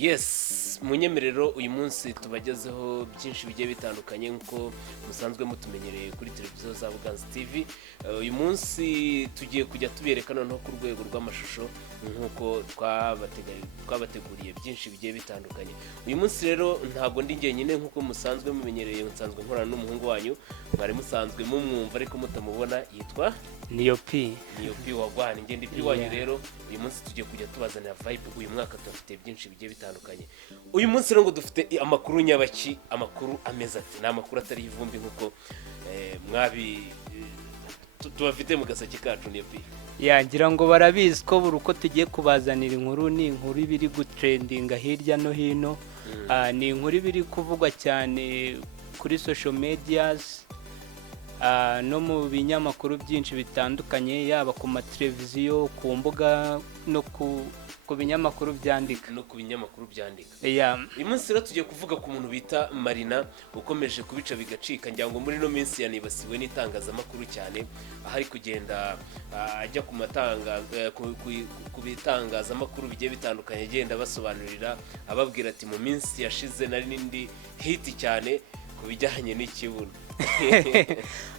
Yes, munyemerero uyu munsi tubagezeho byinshi bigiye bitandukanye nkuko musanzwe mutumenyereye kuri televiziyo za Buganza TV. Uyu munsi tugiye kujya tubereka noneho ku rwego rw'amashusho nkuko twabateguriye byinshi bigiye bitandukanye. Uyu munsi rero ntabwo ndi njyenyine nkuko musanzwe mumenyereye, nsanzwe nkorana n'umuhungu wanyu mwari musanzwe mumwumva ariko mutamubona, yitwa Niyopi wagwana ngende pi wanyu. Rero uyu munsi tugiye kujya tubazanira vibe. Uyu mwaka dufite byinshi bigiye bitandukanye. Uyu munsi rero ngo dufite amakuru nyabaki, amakuru ameze ati, na amakuru atari ivumbi nkuko tubafite mu gaseke kacu. Niyopi ngira ngo barabizi ko buri uko tugiye kubazanira inkuru, ni inkuru ibiri gutrendinga hirya no hino. Ni inkuru ibiri kuvugwa cyane kuri social medias, no mu binyamakuru byinshi bitandukanye, yaba ku mateleviziyo, ku mbuga no ku binyamakuru byandika. Uyu munsi rero tugiye kuvuga ku muntu bita Marina ukomeje kubica bigacika. Ngira ngo muri no minsi yanibasiwe n'itangazamakuru cyane, ahari kugenda ajya ku bitangazamakuru bigiye bitandukanye, agenda basobanurira ababwira ati mu minsi yashize nari n'indi hiti cyane ku bijyanye n'ikibuno.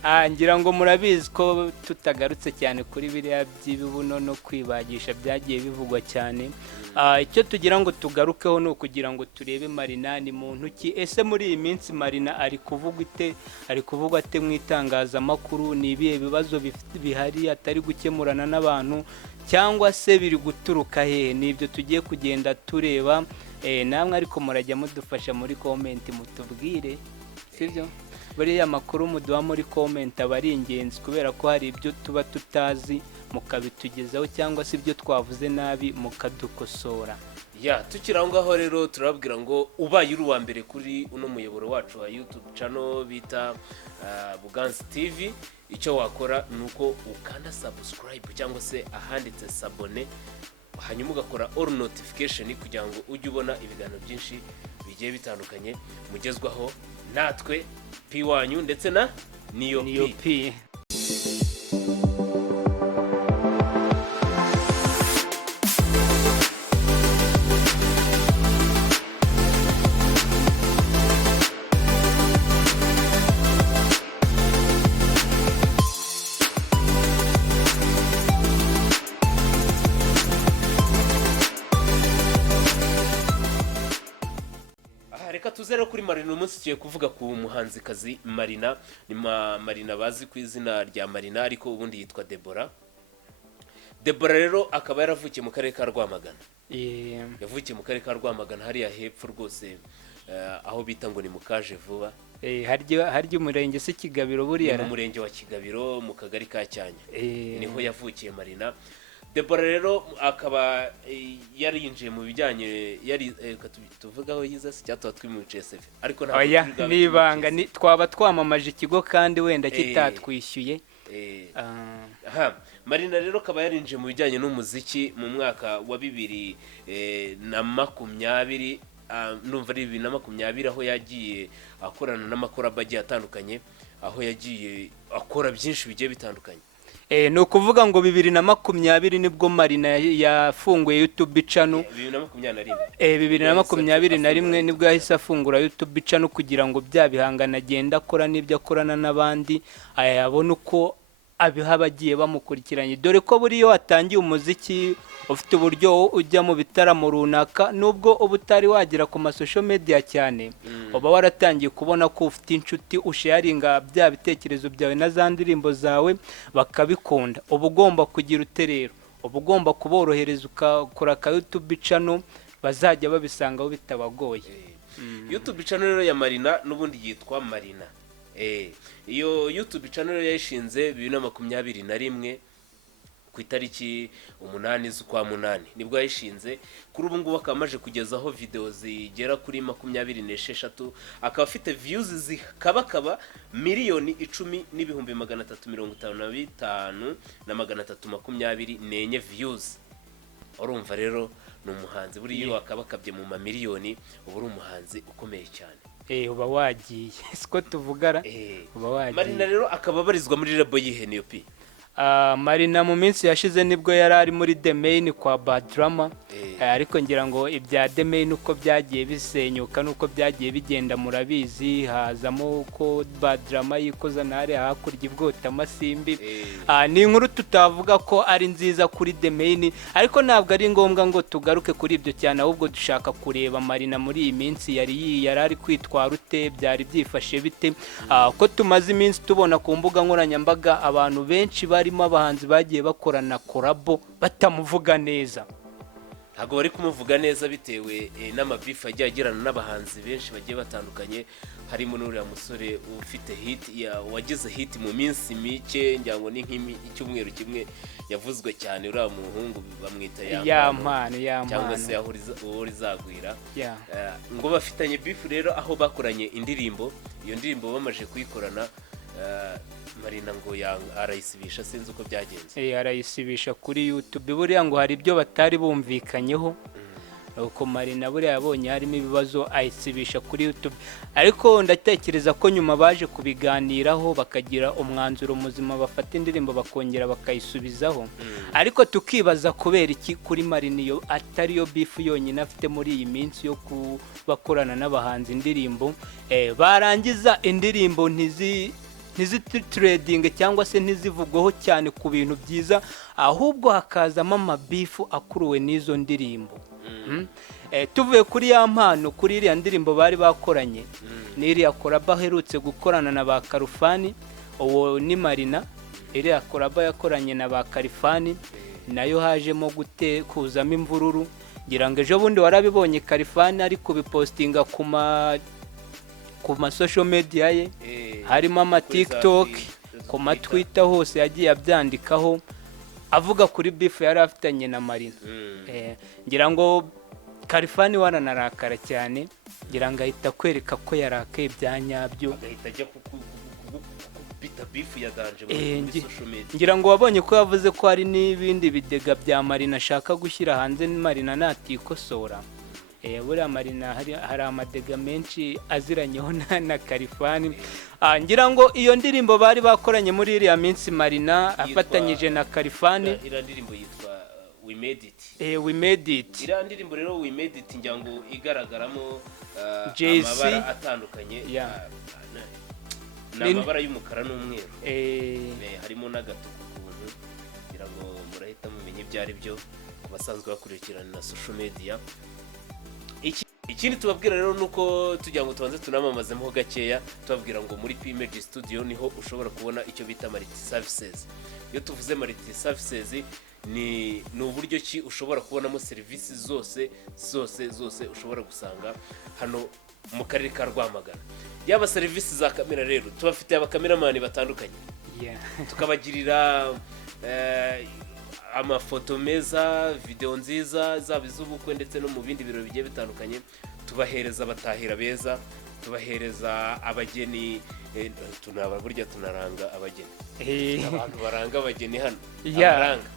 Ngira ngo murabizi ko tutagarutse cyane kuri biriya by'ibibuno no kwibagisha byagiye bivugwa cyane. Icyo tugira ngo tugarukeho ni ukugira ngo turebe Marina ni muntu ki. Ese muri iyi minsi Marina ari kuvuga ate mu itangazamakuru? Ni ibihe bibazo bihari atari gukemurana n'abantu, cyangwa se biri guturuka hehe? Nibyo tugiye kugenda tureba. Namwe ariko murajya mudufasha muri comment mutubwire, sibyo? Buriya makuru muduha muri comment aba ari ingenzi, kubera ko hari ibyo tuba tutazi mukabitugezaho, cyangwa se ibyo twavuze nabi mukadukosora. Tukiraho ngaho rero turababwira ngo ubaye uri uwa mbere kuri uno muyoboro wacu wa YouTube channel bita Buganza TV, icyo wakora ni uko ukanda subscribe cyangwa se ahanditse sabone, hanyuma ugakora all notification kugira ngo ujye ubona ibiganiro byinshi bigiye bitandukanye mugezwaho natwe pi wanyu ndetse na Niyopi. Tuzero kuri Marina. Umunsi tugiye kuvuga ku muhanzikazi Marina. Ni Marina bazi ku izina rya Marina, ariko ubundi yitwa Debora rero akaba yaravukiye mu karere ka Rwamagana. Yavukiye mu karere ka Rwamagana hariya hepfo rwose, aho bita ngo ni mukaje vuba. Harya umurenge se Kigabiro, buriya mu murenge wa Kigabiro mu kagari ka Cyanya niho yavukiye Marina. Debora rero akaba yarinjiye mu bijyanye, tuvugaho yiza se cyatwa twimwice SF, ariko ntabwo nibanga twaba twamamaje ikigo kandi wenda kitatwishyuye. Marina rero akaba yarinjiye mu bijyanye n'umuziki mu mwaka wa 2020, numva ari 2020, aho yagiye akorana n'amakoraba agiye atandukanye, aho yagiye akora byinshi bigiye bitandukanye. Ni ukuvuga ngo 2020 nibwo Marina yafunguye YouTube channel. 2021 nibwo yahise afungura YouTube channel kugira ngo bya bihangana agenda akora n'ibyo akorana n'abandi ayabone uko abiha abagiye bamukurikiranye. Dore ko buriyo watangiye umuziki ufite uburyo ujya mu bitaramo runaka, nubwo uba utari wagera ku social media cyane, uba waratangiye kubona ko ufite inshuti usharinga bya bitekerezo byawe na za ndirimbo zawe bakabikunda. Uba ugomba kugira uterero, uba ugomba kuborohereza ukakora ka YouTube channel bazajya babisangaho bitabagoye. YouTube channel rero ya Marina n'ubundi yitwa Marina. Iyo YouTube channel yayishinze 2021 ku itariki 8 z'ukwa 8 nibwo yayishinze. Kuri ubu ngubu akamaje kugezaho video zigera kuri 26, akaba afite views zikabakaba 1,355,324 views. Urumva rero ni umuhanzi buriyo akabakabye mu mamiliyoni, ubu uri umuhanzi ukomeye cyane. Uba wagiye siko tuvugara. Marina rero akaba barizwa muri labo yihe Niyopi. Marina mu minsi yashize nibwo yari ari muri The Main kwa Badrama, ariko ngira ngo ibya The Main uko byagiye bisenyuka nuko byagiye bigenda murabizi, hazamo ko Badrama yikoza nare hakurya ibwota amasimbi. Ni inkuru tutavuga ko ari nziza kuri The Main, ariko ntabwo ari ngombwa ngo tugaruke kuri ibyo cyane, ahubwo dushaka kureba Marina muri iyi minsi yari ari kwitwara ute, byari byifashe bite. Ko tumaze iminsi tubona ku mbuga nkoranyambaga abantu benshi barimo abahanzi bagiye bakorana korabo batamuvuga neza. Ntabwo bari kumuvuga neza bitewe n'amabifu agiye agirana n'abahanzi benshi bagiye batandukanye, harimo n'uriya musore ufite hit wagize hit mu minsi mike, ngira ngo ni nk'icyumweru kimwe yavuzwe cyane, uriya muhungu bamwita Yampano cyangwa se uwo rizagwira. Ngo bafitanye bifu rero aho bakoranye indirimbo, iyo ndirimbo bamaje kuyikorana, Marina ngo arayisibisha, sinzi uko byagenze. Arayisibisha kuri YouTube, buriya ngo hari ibyo batari bumvikanyeho, uko Marina buriya yabonye harimo ibibazo ayisibisha kuri YouTube, ariko ndatekereza ko nyuma baje kubiganiraho bakagira umwanzuro muzima, bafata indirimbo bakongera bakayisubizaho. Ariko tukibaza kubera iki kuri Marina iyo atari yo bifu yonyine afite muri iyi minsi yo kubakorana n'abahanzi indirimbo, barangiza indirimbo ntizitreding cyangwa se ntizivugwaho cyane ku bintu byiza, ahubwo hakazamo amabifu akuruwe n'izo ndirimbo. Tuvuye kuri Yampano, kuri iriya ndirimbo bari bakoranye, n'iriya koraba aherutse gukorana na ba Karufani, uwo ni Marina. Iriya koraba yakoranye na ba Karifani nayo hajemo kuzamo imvururu, ngira ngo ejo bundi warabibonye Karifani ari kubipostinga ku ma social media ye, harimo ama TikTok, ku ma Twitter, hose yagiye abyandikaho avuga kuri beef yari afitanye na Marina. Ngira ngo Karifani waranarakara cyane, ngira ngo ahita kwereka ko yarakaye bya nyabyo, agahita ajya kubita beef yaganje muri social media. Ngira ngo wabonye ko yavuze ko hari n'ibindi bidega bya Marina ashaka gushyira hanze, Marina natikosora. Buriya Marina hari amadega menshi aziranyeho na Karifani. Ngira ngo iyo ndirimbo bari bakoranye muri iriya minsi, Marina afatanyije na Karifani, iriya ndirimbo yitwa We Made It. We Made It. Iriya ndirimbo rero We Made It ngira ngo igaragaramo amabara atandukanye, n'amabara y'umukara n'umweru, harimo n'agatuku kuntu, ngira ngo murahita mumenye ibyo ari byo ku basanzwe bakurikirana na social media. Ikindi tubabwira rero nuko tugira ngo tubanze tunamamazemo gakeya, tubabwira ngo muri P-Image Studio niho ushobora kubona icyo bita multi services. Iyo tuvuze multi services ni uburyo ki ushobora kubonamo serivisi zose ushobora gusanga hano mu karere ka Rwamagana. Yaba serivisi za kamera rero tubafite abakameramani batandukanye, tukabagirira amafoto meza, video nziza, zaba iz'ubukwe ndetse no mu bindi birori bigiye bitandukanye. Tubahereza abatahira beza, tubahereza abageni, burya tunaranga abageni, abantu baranga abageni hano, abaranga.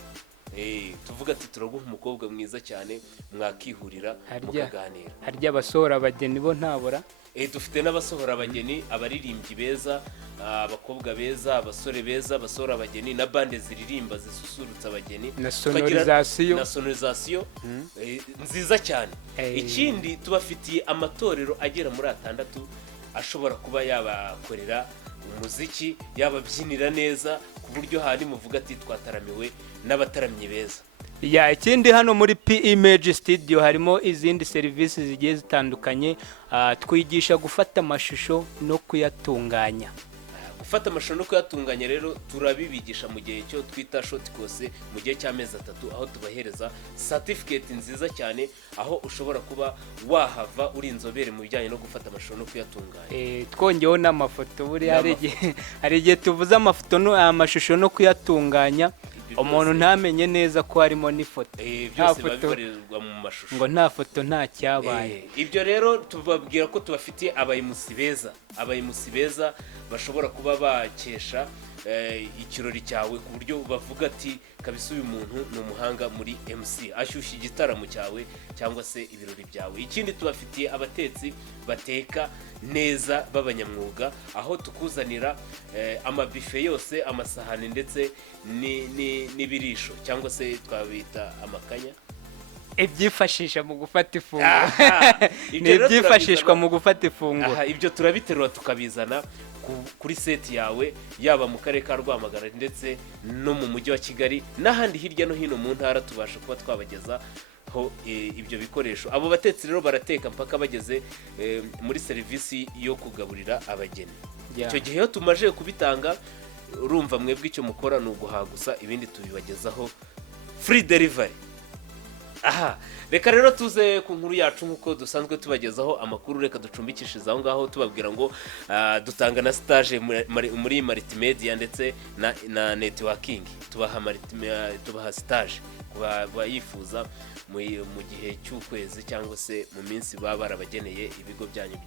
Tuvuga ati turaguha umukobwa mwiza cyane, mwakihurira mukaganira. Harya abasohora abageni bo ntabora. Dufite n'abasohora abageni, abaririmbyi beza, abakobwa beza, abasore beza basohora abageni, na bande ziririmba zisusurutsa abageni, na sonorization nziza cyane. Ikindi tubafitiye amatorero agera muri 6 ashobora kuba yabakorera umuziki, yababyinira neza ku buryo hari muvuga ati twataramiwe n'abataramyi beza. Ikindi hano muri P-Image Studio harimo izindi serivisi zigiye zitandukanye. Twigisha gufata amashusho no kuyatunganya. Gufata amashusho no kuyatunganya rero turabibigisha mu gihe cyo twita short course, mu gihe cy'amezi 3, aho tubahereza certificate nziza cyane, aho ushobora kuba wahava uri inzobere mu bijyanye no gufata amashusho no kuyatunganya. Twongeyeho n'amafoto, buri hari igihe tuvuze amashusho no kuyatunganya, umuntu ntamenye neza ko harimo n'ifoto. Byose bibarirwa mu mashusho, ngo nta foto nta cyabaye. Ibyo rero tubabwira ko tubafitiye abayimusi beza bashobora kuba bakesha ikirori cyawe ku buryo bavuga ati kabisa uyu muntu ni umuhanga muri MC ashyushya igitaramo cyawe cyangwa se ibirori byawe. Ikindi tubafitiye abatetsi bateka neza b'abanyamwuga, aho tukuzanira amabife yose, amasahani ndetse n'ibirisho cyangwa se twabita amakanya, ibyifashisha mu gufata ifunguro. Ibyifashishwa mu gufata ifunguro. Ibyo turabiterura tukabizana kuri seti yawe, yaba mu karere ka Rwamagana ndetse no mu mujyi wa Kigali n'ahandi hirya no hino mu ntara, tubasha kuba twabagezaho ibyo bikoresho. Abo batetsi rero barateka mpaka bageze muri serivisi yo kugaburira abageni. Icyo gihe iyo tumaje kubitanga, urumva mwebwe icyo mukora ni uguhaha gusa, ibindi tubibagezaho free delivery. Reka rero tuze ku nkuru yacu nk'uko dusanzwe tubagezaho amakuru. Reka ducumbikishize aho ngaho tubabwira ngo dutanga na stage muri multimedia ndetse na networking. Tubaha stage kubayifuza mu gihe cy'ukwezi cyangwa se mu minsi baba barabageneye ibigo byanyu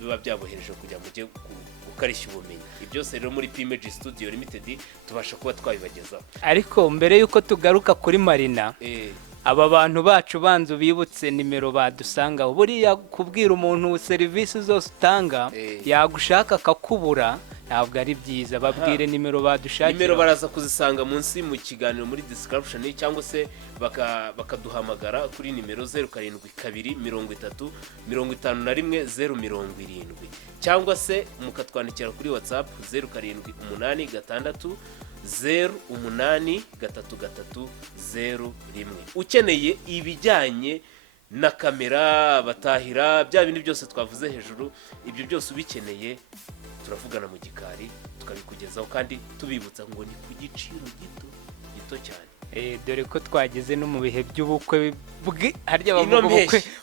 biba byabohereje kujya mujye gukarishya ubumenyi. Byose rero muri Pimage Studio Limited tubasha kuba twabibagezaho. Ariko mbere yuko tugaruka kuri Marina, aba bantu bacu banzu bibutse nimero badusanga. Buriya kubwira umuntu serivisi zose utanga yagushaka akakubura ntabwo ari byiza. Babwire nimero badushakira. Nimero baraza kuzisanga munsi mu kiganiro muri description, cyangwa se bakaduhamagara kuri nimero 0723510070, cyangwa se mukatwandikira kuri WhatsApp 0786083301. Ukeneye ibijyanye na kamera, batahira bya bindi byose twavuze hejuru, ibyo byose ubikeneye turavugana mu gikari tukabikugezaho, kandi tubibutsa ngo ni ku giciro gito cyane. Dore ko twageze no mu bihe by'ubukwe, harya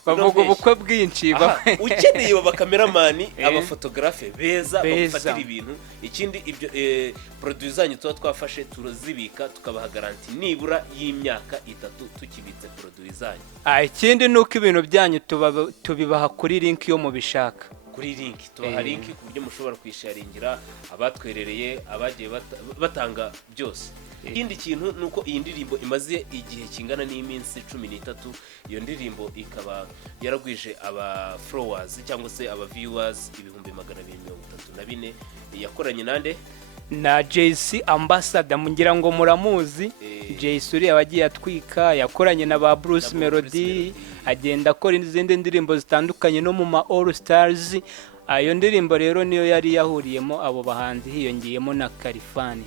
bavuga ubukwe bwinshi. Ukeneye abakameramani, abafotografe beza bagufatira ibintu. Ikindi ibyo produit zanyu tuba twafashe turazibika, tukabaha garanti nibura y'imyaka 3 tukibitse produit zanyu. Ikindi nuko ibintu byanyu tubibaha kuri link yo mubishaka. Kuri link tubaha link ku buryo mushobora kwisharingira abatwerereye, abagiye batanga byose. Ikindi kintu nuko iyi ndirimbo imaze igihe kingana n'iminsi 13. Iyo ndirimbo ikaba yaragwije aba followers cyangwa se aba viewers 234. Yakoranye nande na JC Ambassador, mungira ngo muramuzi. JC uri abagiye atwika, yakoranye na ba Bruce Melody, agenda akora izindi ndirimbo zitandukanye no mu ma All Stars. Iyo ndirimbo rero niyo yari yahuriyemo abo bahanzi, hiyongiyemo na Kalifani.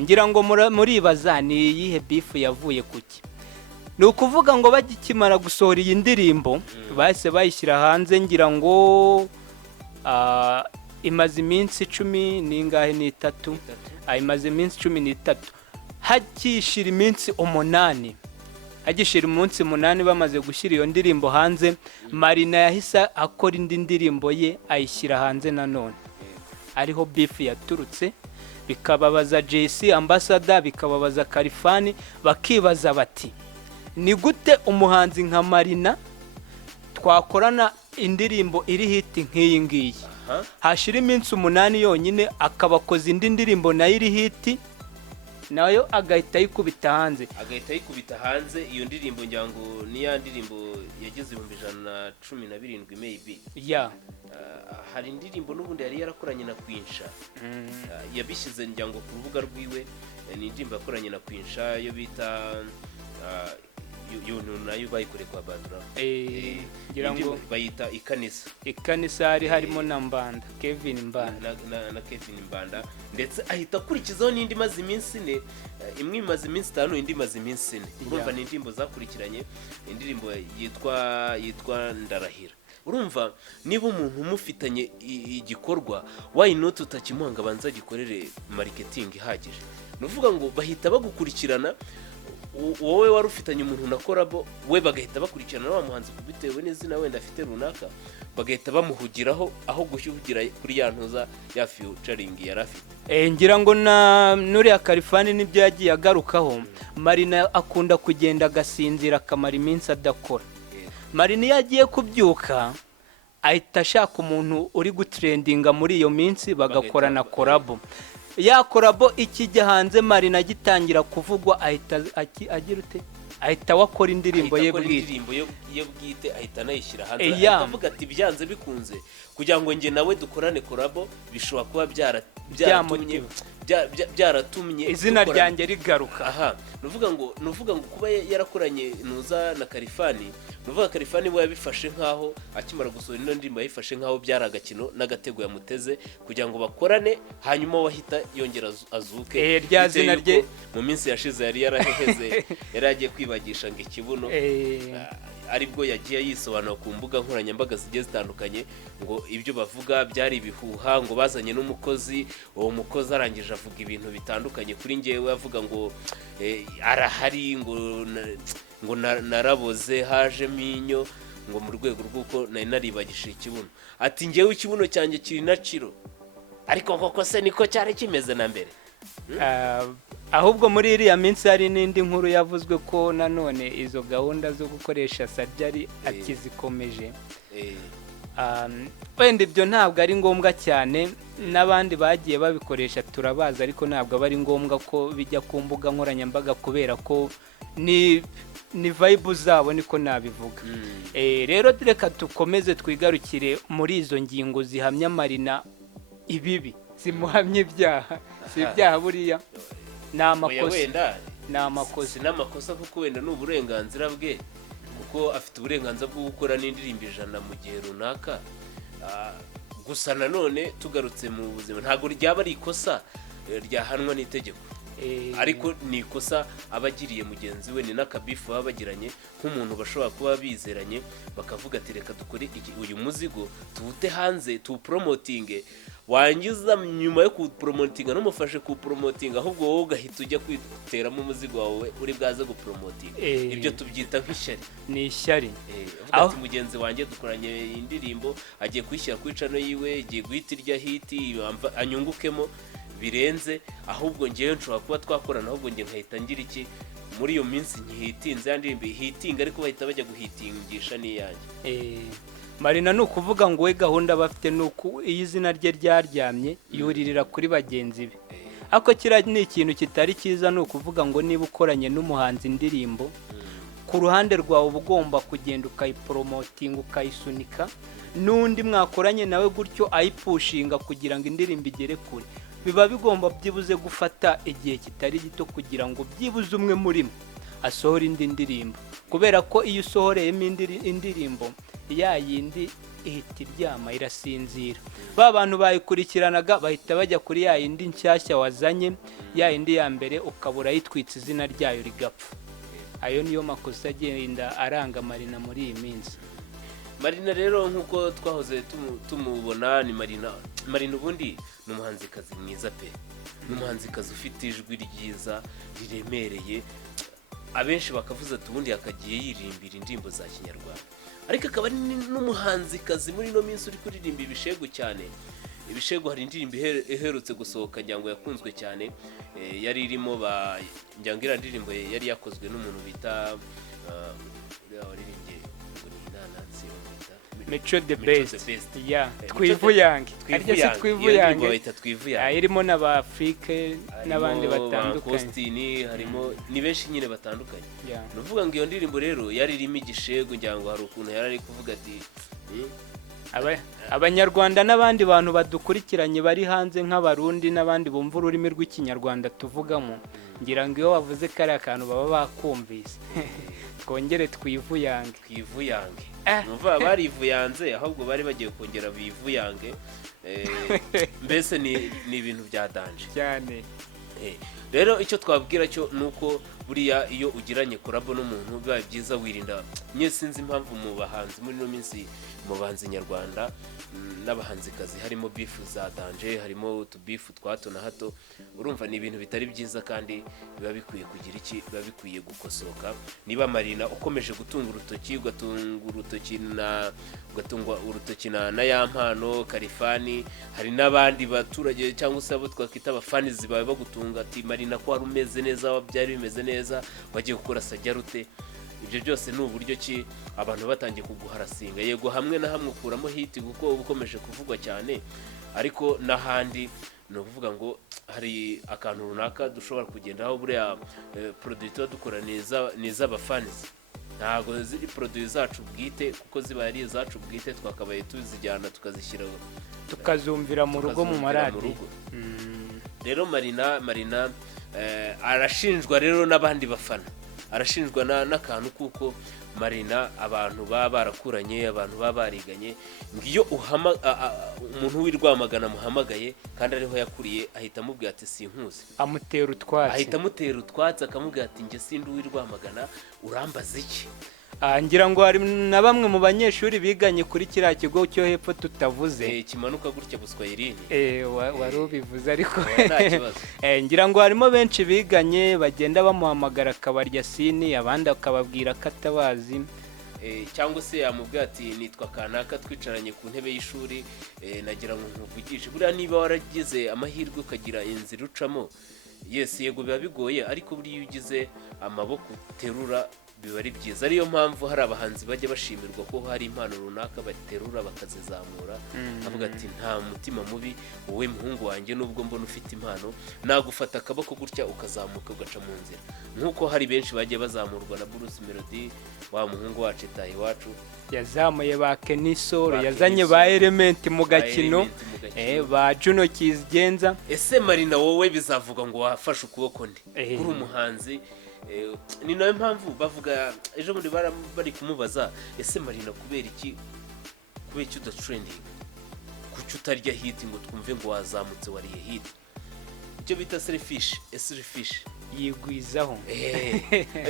Ngira ngo muribaza ni iyihe beef yavuye kuki. Ni ukuvuga ngo bagikimara gusohora iyi ndirimbo bahise bayishyira hanze, ngira ngo imaze iminsi 13. Imaze iminsi 13, hagishira iminsi 8. Hagishira umunsi 8 bamaze gushyira iyo ndirimbo hanze, Marina yahise akora indi ndirimbo ye ayishyira hanze nanone. Ariho beef yaturutse, bikababaza JC Ambassador, bikababaza Kalifani, bakibaza bati ni gute umuhanzi nka Marina twakorana indirimbo iri hit nk'iyi ngiyi, hashira iminsi 8 yonyine akabakoza indi ndirimbo nayo iri hit, nayo agahita yikubita hanze. Iyo ndirimbo nyango ni ya ndirimbo yageze 117 maybe. Hari indirimbo n'ubundi yari yarakoranye na Kwinsha, yabishyize nyango ku rubuga rwiwe. Ni indirimbo yakoranye na Kwinsha yo bita nayo bayikore kwa Bandura. Ngira ngo bayita ikanisa hari harimo na Mbanda, Kevin Mbanda na Kevin Mbanda, ndetse ahita akurikizaho n'indi maze iminsi 4, imwe imaze iminsi 5, indi maze iminsi 4. Urumva ni indirimbo zakurikiranye. Indirimbo yitwa Ndarahira. Urumva niba umuntu umufitanye igikorwa, why not utakimuhanga banza gikorere marketing ihagije. Nuvuga ngo bahita bagukurikirana, wowe wari ufitanye umuntu na korabo, we bagahita bakurikirana wa muhanzi kubitewe n'izina wenda afite runaka, bagahita bamuhugiraho aho gushyugira kuri ya ntuza ya featuring yarafite. Ngira ngo na nuri Kalifani nibyo yagiye agarukaho. Marina akunda kugenda agasinzira akamara iminsi adakora. Marina yagiye kubyuka ahita ashaka umuntu uri gutrendinga muri iyo minsi bagakorana korabo. Ya korabo ikijya hanze Marina agitangira kuvugwa ahita agira ute, ahita wakora indirimbo ye bwite ahita anayishyira hanze akavuga ati byanze bikunze kugira ngo njye nawe dukorane korabo bishobora kuba byaratumye izina ryanjye rigaruka. aha nuvuga ngo kuba yarakoranye nuza na Kalifani, nuvuga Kalifani we yabifashe nkaho akimara gusohora ino ndirimbo yifashe nkaho byara agakino n'agatego yamuteze kugira ngo bakorane, hanyuma wahita yongera azuke. Rya zina rye mu minsi yashize yari yaraheze yari agiye kwibagisha ngo Ikibuno, aribwo yagiye yisobanura ku mbuga nkoranyambaga zigiye zitandukanye ngo ibyo bavuga byari ibihuha, ngo bazanye n'umukozi, uwo mukozi arangije avuga ibintu bitandukanye kuri njyewe, avuga ngo arahari ngo naraboze hajemo inyo, ngo mu rwego rw'uko nari naribagishije Ikibuno. Ati njyewe Ikibuno cyanjye kiri na ciro, ariko koko se niko cyari kimeze na mbere. Ahubwo muri iriya minsi hari n'indi nkuru yavuzwe ko nanone izo gahunda zo gukoresha sajari akizikomeje. Wenda ibyo ntabwo ari ngombwa cyane, n'abandi bagiye babikoresha turabaza, ariko ntabwo aba ari ngombwa ko bijya ku mbuga nkoranyambaga kubera ko ni vibe zabo, niko nabivuga. Rero reka dukomeze twigarukire muri izo ngingo zihamya Marina ibibi, zimuhamye ibyaha. Si ibyaha buriya ni amakosa, ni amakosa n'amakosa, kuko wenda ni uburenganzira bwe, kuko afite uburenganzira bwo gukora n'indirimbo 100 mu gihe runaka. Gusa nanone tugarutse mu buzima ntabwo ryaba ari ikosa ryahanwa n'itegeko, ariko ni ikosa abagiriye mugenzi we, ni n'akabifu baba bagiranye nk'umuntu bashobora kuba bizeranye, bakavuga ati reka dukore uyu muzigo tuwute hanze tuwupromotinge, wangiza nyuma yo kuwupromotinga n'umufashe kuwupromotinga, ahubwo wowe ugahita ujya kwiteramo umuzigo wawe uri bwaze gupromotinga. Ibyo tubyita nk'ishyari, ni ishyari. Ati mugenzi wanjye dukoranye indirimbo agiye kuyishyira kuri channel yiwe, igiye guhita irya hiti anyungukemo birenze, ahubwo ngewe nshobora kuba twakorana, ahubwo nge nkahita ngira iki muri iyo minsi nkihitinze yandirimbo hitinga, ariko bahita bajya guhitingisha n'iyanjye. Marina ni ukuvuga ngo we gahunda bafite nuko iyo izina rye ryaryamye yuririra kuri bagenzi be. Ako kira ni ikintu kitari cyiza, ni ukuvuga ngo niba ukoranye n'umuhanzi indirimbo, ku ruhande rwawe uba ugomba kugenda ukayipromotinga, ukayisunika, n'undi mwakoranye nawe gutyo ayipushinga kugira ngo indirimbo igere kure. Biba bigomba byibuze gufata igihe kitari gito kugira ngo byibuze umwe muri mwe asohora indi ndirimbo, kubera ko iyo usohoreyemo indirimbo ya yindi ihita iryama, irasinzira. Ba bantu bayikurikiranaga bahita bajya kuri ya yindi nshyashya wazanye, ya yindi ya mbere ukabura yitwitse izina ryayo rigapfa. Ayo niyo makosa agenda aranga Marina muri iyi minsi. Marina rero nk'uko twahoze tumubona ni Marina ubundi ni umuhanzikazi mwiza pe, ni umuhanzikazi ufite ijwi ryiza riremereye, abenshi bakavuza ati ubundi akagiye yirimbira indirimbo za Kinyarwanda, ariko akaba ari n'umuhanzikazi muri ino minsi uri kuririmba ibishego cyane. Ibishego hari indirimbo iherutse gusohoka nyango yakunzwe cyane, yari irimo nyangira indirimbo yari yakozwe n'umuntu bita Mico the best. Yeah, twivuyange. Irimo n'Abafrika n'abandi batandukanye. Kostini harimo ni benshi nyine batandukanye. Nuvuga ngo iyo ndirimbo rero yari irimo igishego nyango, hari ukuntu yari ari kuvuga ati Abanyarwanda n'abandi bantu badukurikiranye bari hanze nk'abarundi n'abandi bumva ururimi rw'Ikinyarwanda tuvugamo, ngira ngo iyo wavuze kare akantu baba bakumvise. Twongere twivuyange. Numva barivuyanze, ahubwo bari bagiye kongera bivuyange. Mbese ni ibintu bya danje cyane. Rero icyo twabwira cyo nuko buriya iyo ugiranye korabo n'umuntu biba byiza wirinda. Nye sinzi impamvu mu bahanzi muri no minsi mu bahanzi nyarwanda n'abahanzikazi harimo bifu za danje, harimo utubifu twato na hato. Urumva ni ibintu bitari byiza kandi biba bikwiye kugira iki, biba bikwiye gukosoka. Niba Marina ukomeje gutunga urutoki, ugatungwa urutoki na ya mpano Kalifani, hari n'abandi baturage cyangwa se abo twakita abafani zibaye bagutunga ati Marina ko ari umeze neza, byari bimeze neza, wagiye gukora sajya rute. ibyo byose ni uburyo ki abantu batangiye kuguharasinga. Yego hamwe na hamwe ukuramo hiti kuko uba ukomeje kuvugwa cyane, ariko n'ahandi ni ukuvuga ngo hari akantu runaka dushobora kugendaho. Buriya produit tuba dukora ni iz'abafanizi, ntabwo ziri produit zacu bwite, kuko ziba ari izacu bwite twakabaye tuzijyana tukazishyira tukazumvira mu rugo mu maradiyo. Rero Marina arashinjwa rero n'abandi bafana, arashinjwa n'akantu kuko Marina abantu baba barakuranye, abantu baba bariganye, ngiyo umuntu w'i Rwamagana muhamagaye kandi ariho yakuriye, ahita amubwira ati sinkuzi, amutera utwatsi, ahita amutera utwatsi akamubwira ati njye sindi uw'i Rwamagana urambaza iki. ngira ngo hari na bamwe mu banyeshuri biganye kuri kiriya kigo cyo hepfo tutavuze, kimanuka gutya Buswahilini, wari ubivuze ariko nta kibazo. ngira ngo harimo benshi biganye bagenda bamuhamagara akabarya sini, abandi akababwira ko atabazi, cyangwa se yamubwira ati nitwa kanaka twicaranye ku ntebe y'ishuri, nagira ngo nkuvugishe. Buriya niba waragize amahirwe ukagira inzira ucamo, yego biba bigoye, ariko buriya iyo ugize amaboko uterura biba ari byiza. Ariyo mpamvu hari abahanzi bajya bashimirwa ko hari impano runaka baterura bakazizamura, avuga ati nta mutima mubi wowe muhungu wanjye, nubwo mbona ufite impano nagufata akaboko gutya ukazamuka ugaca mu nzira. Nk'uko hari benshi bagiye bazamurwa na Bruce Melody, wa muhungu wacu itaha iwacu, yazamuye ba Kenisoro, yazanye ba Element mu gakino, ba Juno Kizigenza. Ese Marina wowe bizavuga ngo wafashe ukuboko ndi kuri umuhanzi? Ni nayo mpamvu bavuga ejo bundi bari kumubaza, ese Marina kubera iki udatrending, kuki utarya hit ngo twumve ngo wazamutse wariye hit? Icyo bita selfish, yigwizaho.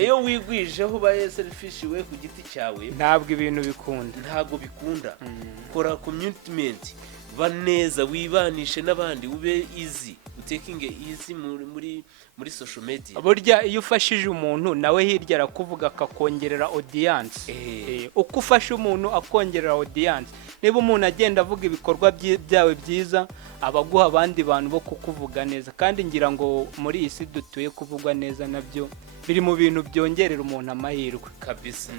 Iyo wigwijeho ubaye selfish we ku giti cyawe, ntabwo ibintu bikunda. Kora commitment, baneza, wibanishe n'abandi, ube easy, utekinge easy muri social media. Burya iyo ufashije umuntu nawe hirya arakuvuga akakongerera audience. Uko ufashe umuntu akongerera audience, niba umuntu agenda avuga ibikorwa byawe byiza, abaguha abandi bantu bo kukuvuga neza, kandi ngira ngo muri iyi si dutuye kuvugwa neza nabyo biri mu bintu byongerera umuntu amahirwe kabisa.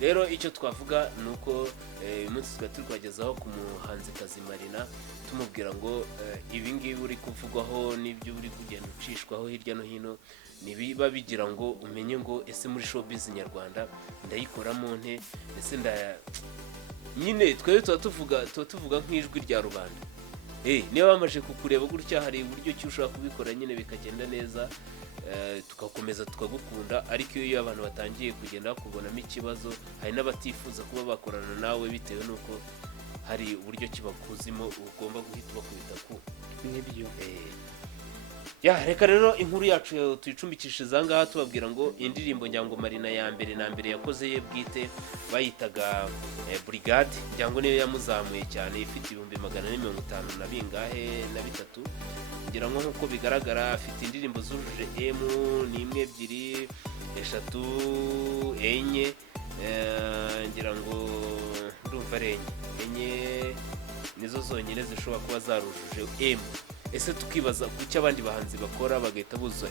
Rero icyo twavuga ni uko uyu munsi turi kubagezaho ku muhanzikazi Marina, tumubwira ngo ibi ngibi uri kuvugwaho n'ibyo uri kugenda ucishwaho hirya no hino, nibiba bigira ngo umenye ngo ese muri showbiz nyarwanda ndayikoramo nte, ese nyine twebwe tuvuga nk'ijwi rya rubanda. Niba bamaze kukureba gutya, hari uburyo ki ushobora kubikora nyine bikagenda neza, tugakomeza tukagukunda. Ariko iyo abantu batangiye kugenda bakubonamo ikibazo, hari n'abatifuza kuba bakorana nawe bitewe n'uko hari uburyo ki bakuzimo, ugomba guhita ubakubita ku nibyo. Reka rero inkuru yacu tuyicumbikishije ahangaha tubabwira ngo indirimbo njyango Marina ya mbere na mbere yakoze ye bwite bayitaga Brigade, njyango niyo yamuzamuye cyane, ifite 450 na bingahe na bitatu. Ngira ngo nkuko bigaragara afite indirimbo zujuje M, ni 1 2 3 4 5 ngira ngo ndumva ari enye nizo zonyine zishobora kuba zarujuje M. Ese tukibaza kuki abandi bahanzi bakora bagahita buzuza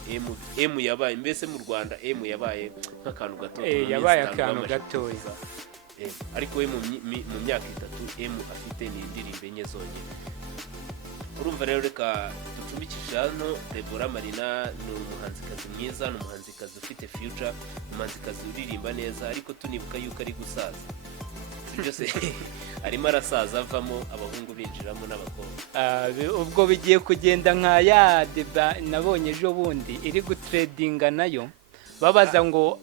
M yabaye, mbese mu Rwanda M yabaye nk'akantu gato, yabaye akantu gatoya, ariko we mu myaka 3 M afite ni indirimbo enye zonyine. Urumva rero reka ducumbikishe hano. Deborah Marina ni umuhanzikazi mwiza, ni umuhanzikazi ufite future, umuhanzikazi uririmba neza, ariko tunibuka yuko ari gusaza. Byose arimo arasaza, avamo abahungu binjiramo n'abakobwa. Ubwo bigiye kugenda nka ya deba nabonye ejo bundi iri gutredinga nayo, babaza ngo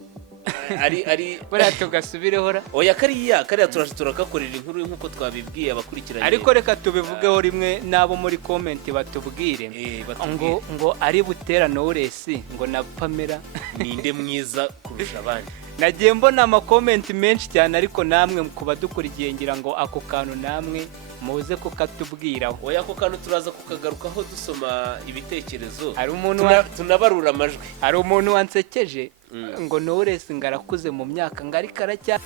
buriya tugasubireho ra. Oya kariya turakakorera inkuru nk'uko twabibwiye abakurikiranye, ariko reka tubivugeho rimwe n'abo muri comment batubwire ngo ari Butera Knowless ngo na Pamela ninde mwiza kurusha abandi. Nagiye mbona amakomenti menshi cyane, ariko namwe kubadukurikiye ngira ngo ako kantu namwe muze kukatubwiraho. Oya ako kantu turaza kukagarukaho dusoma ibitekerezo, hari umuntu tunabarura amajwi. Hari umuntu wansekeje ngo Knowless ngarakuze mu myaka ngari karacya